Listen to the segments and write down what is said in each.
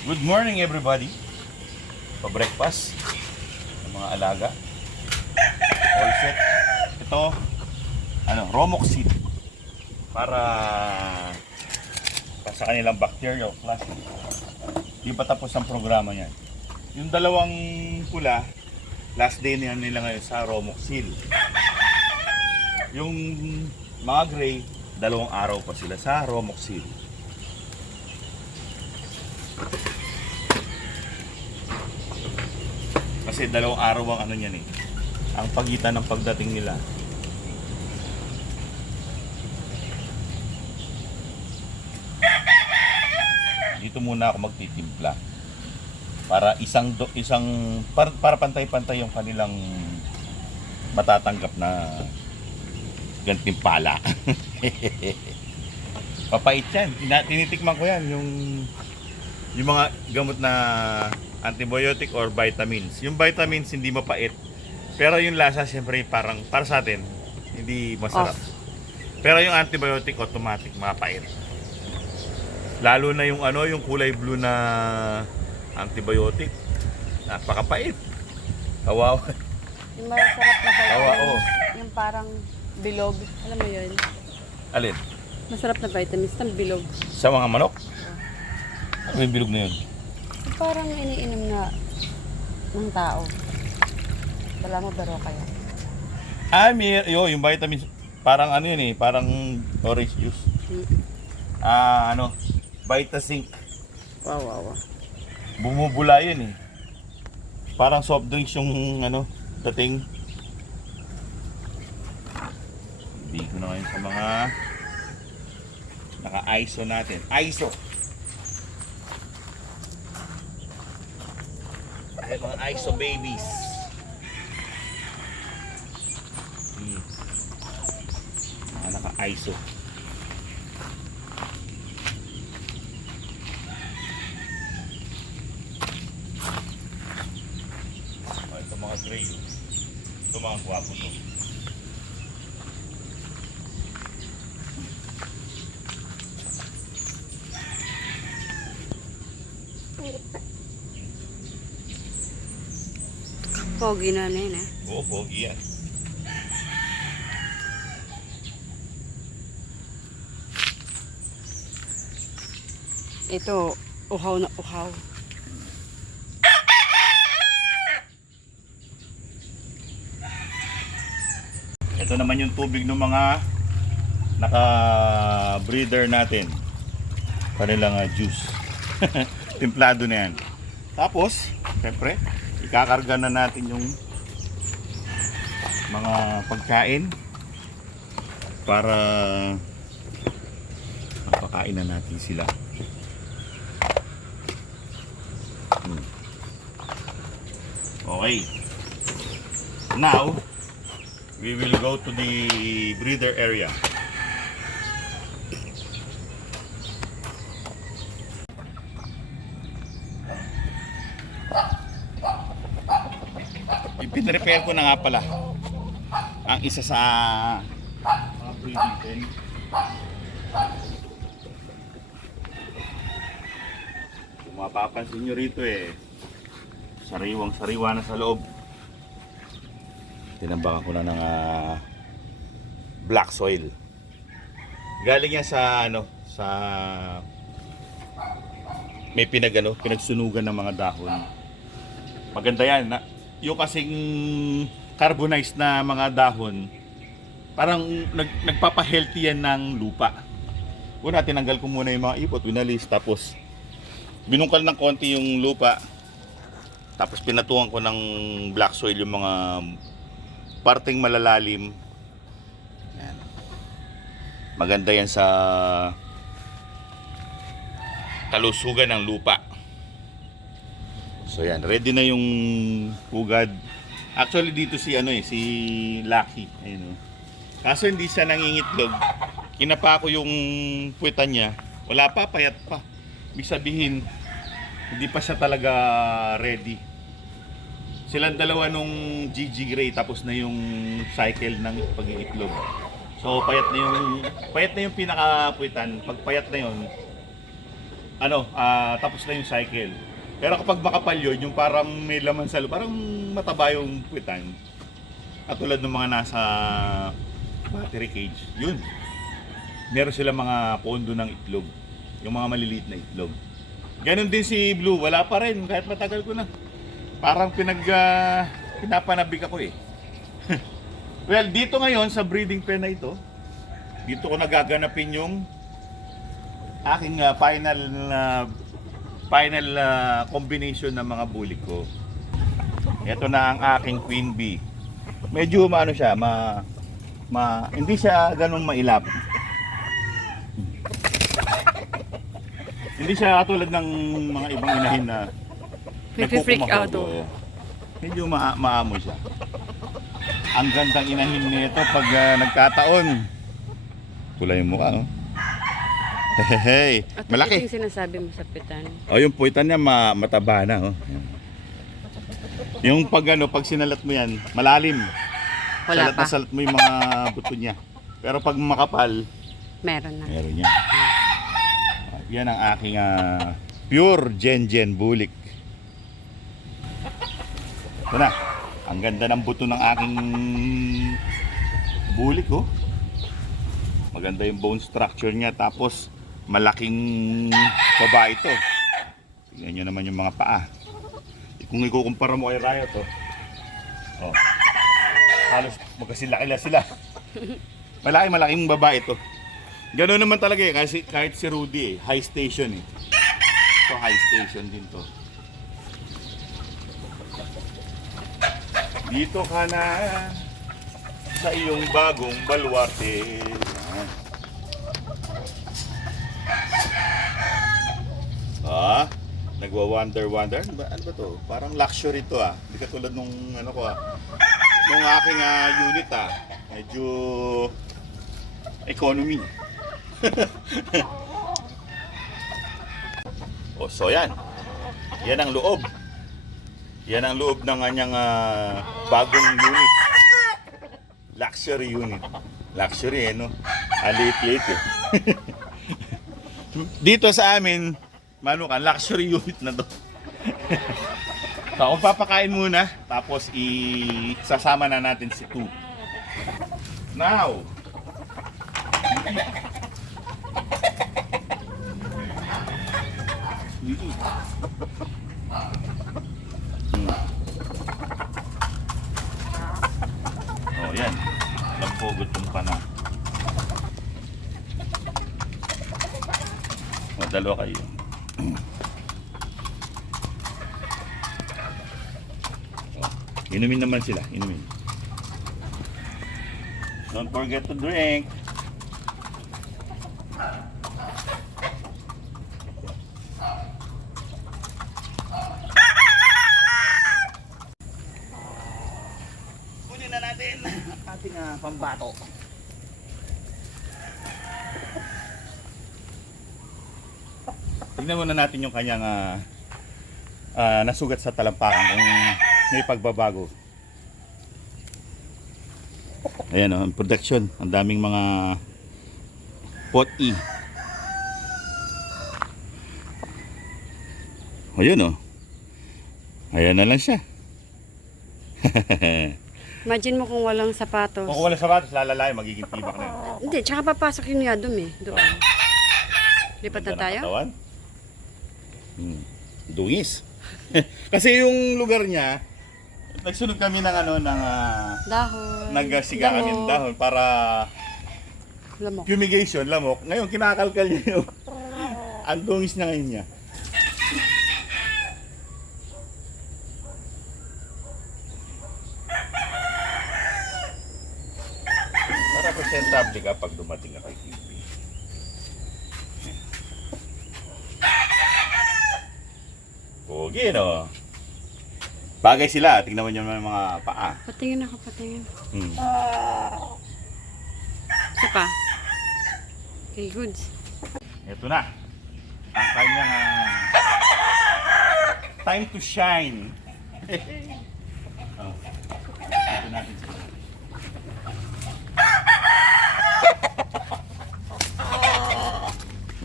Good morning everybody. Pa-breakfast ng mga alaga. All set. Ito, Romoxid. Para sa kanilang bacterial class. Di pa tapos ang programa niyan. Yung dalawang pula, last day na nila ngayon sa Romoxil. Yung mga gray, 2 araw pa sila sa Romoxil. Kasi 2 araw ang ano niyan eh. Ang pagitan ng pagdating nila. Dito muna ako magtitimpla. Para para pantay-pantay yung kanilang matatanggap na gantimpala. Papait yan. Tinitikman ko yan yung mga gamot na antibiotic or vitamins. Yung vitamins hindi mapait. Pero yung lasa siyempre parang para sa atin hindi masarap. Pero yung antibiotic automatic mapait. Lalo na yung yung kulay blue na antibiotic. Napakapait. Kawawa. Yung masarap na Kawa, vitamins, oo. yung parang bilog. Alam mo yun? Alin? Masarap na vitamins ng bilog. Sa mga manok? Ano yung bilog na yun? Yung parang iniinom na ng tao. Wala mo baro kaya? Yung vitamins, parang ano yun eh, parang orange juice. Vitazinc. Wow. Bumubula yun eh. Parang soft drinks yung dating. Hindi ko na ngayon sa mga naka-ISO natin. ISO! Ay, mga ISO babies. Mga naka-ISO. Ito mga gray. Ito mga gwapo to. Pogi na yun eh. Oo, pogi yan. Ito, uhaw na uhaw. Ito naman yung tubig ng mga naka-breeder natin. Kanilang juice. Templado na yan. Tapos, syempre, ikakarga na natin yung mga pagkain para pagpakain na natin sila. Okay. Now, we will go to the breeder area. Pinrepair ko na nga pala ang isa sa mga breeding pen. Kung mapapansin nyo rito sariwang-sariwa na sa loob. Tinambakan ko na ng black soil. Galing yan sa may pinagsunugan ng mga dahon. Maganda yan. Yung kasing carbonized na mga dahon, parang nagpapa-healthy yan ng lupa. Una, tinanggal ko muna yung mga ipot, winalis, tapos binungkal ng konti yung lupa, tapos pinatukan ko ng black soil yung mga parteng malalalim. Yan. Maganda yan sa kalusugan ng lupa. So yan, ready na yung pugad. Actually dito si Lucky. Ayun, kaso hindi siya nangingitlog. Kinapa ko yung puwetan niya. Wala pa, payat pa. Ibig sabihin, hindi pa siya talaga ready. Silang dalawa nung GG Gray, tapos na yung cycle ng pag-iitlog. So payat na yung pinakapuwitan. Pag payat na yun, tapos na yung cycle. Pero kapag makapal yun, yung parang may laman sa loob, parang mataba yung puwitan. Katulad ng mga nasa battery cage. Yun. Meron sila mga pondo ng itlog. Yung mga maliliit na itlog. Ganon din si Blue, wala pa rin kahit matagal ko na. Parang pinapanabik ako eh. Well, dito ngayon sa breeding pen na ito, dito ko nagaganapin yung aking final combination ng mga bulik ko. Ito na ang aking queen bee. Medyo maano siya, hindi siya ganun mailap. Hindi siya katulad ng mga ibang inahin na Freak out. Oo. Medyo maamoy siya. Ang gandang inahin nito pag nagkataon. Kulay yung mukha, no? Hehehe. At Malaki. ito yung sinasabi mo sa pitan. Yung puwitan niya mataba na, oh. Yung pag sinalat mo yan, malalim. Wala pa. Salat mo yung mga buto niya. Pero pag makapal, Meron na. meron niya. Yan ang aking pure Gen bulik. Ito na. Ang ganda ng buto ng aking bulik, oh. Maganda yung bone structure niya. Tapos malaking baba ito. Tingnan nyo naman yung mga paa. Kung ikukumpara mo kay Riot, oh, halos magkasilaki sila. Malaking baba ito. Ganoon naman talaga eh, kasi kahit si Rudy high station eh. Ito high station din to. Dito ka na sa iyong bagong baluarte. Nagwa-wonder. Ano ba to? Parang luxury to ah. Hindi katulad nung nung aking unit ah. Medyo economy. So yan. Yan ang loob. Yan ang loob ng kanyang bagong unit. Luxury unit. Luxury no? Aliit eh. Dito sa amin, luxury unit na to. So, kung papakain muna, tapos isasama na natin si 2. Now, yan. Lampugot yung pana. Dalawa kayo. Inumin naman sila. Inumin. Don't forget to drink. Kunin na natin ang ating pambato. Tignan muna natin yung kanyang nasugat sa talampakan kung may pagbabago. Ayan ang production. Ang daming mga pot E. Ayun Ayan na lang siya. Imagine mo kung walang sapatos. Kung walang sapatos, lalalay, magiging tibak na yun. Hindi, tsaka papasok yun nga dumi. Doon. Lipat na tayo? Dungis. Kasi yung lugar niya, nagsunod kami ng dahon. nagsiga kami ng dahon para Lamok. fumigation, lamok. Ngayon kinakalkal niya yung ang dungis na ngayon niya. Para presentable ka pag dumating ka kay TV. Pogi, no? Bagay sila. Tingnan mo yung mga paa. Patingin ako, patingin. Isa pa. Okay, goods. Ito na. Ang kanyang time to shine. Ito natin sila.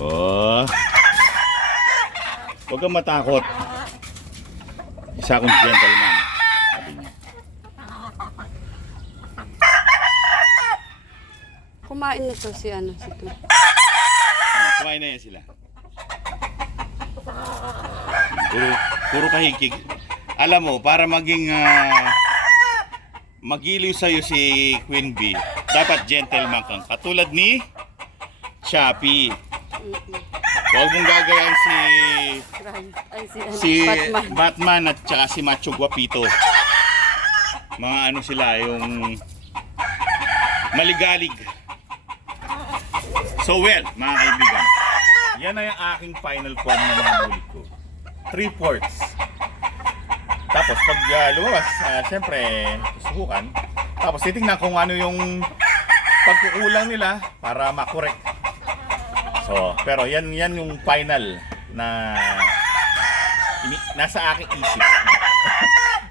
Oh. Huwag kang matakot. Isa akong gentleman. Sabi niya. Kumain na to si ano, si Tu. Kumain na yan sila. Puro kahigig. Alam mo, para maging magiliw sa'yo si Queen Bee, dapat gentleman kang. Katulad ni Chappy. Huwag mong gagayan Ay, si, ano, si Batman. Batman at saka si Macho Guapito. Mga ano sila, yung maligalig. So well, mga kaibigan, yan na yung aking final form ng mga bulik ko. 3/4. Tapos pag lumabas, syempre, susubukan. Tapos titingnan kung ano yung pagkukulang nila para makorek. So, pero yan yung final na nasa aking isip.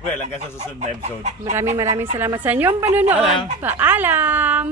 Well, hanggang sa susunod na episode. Maraming salamat sa inyong panonood. Paalam. Paalam!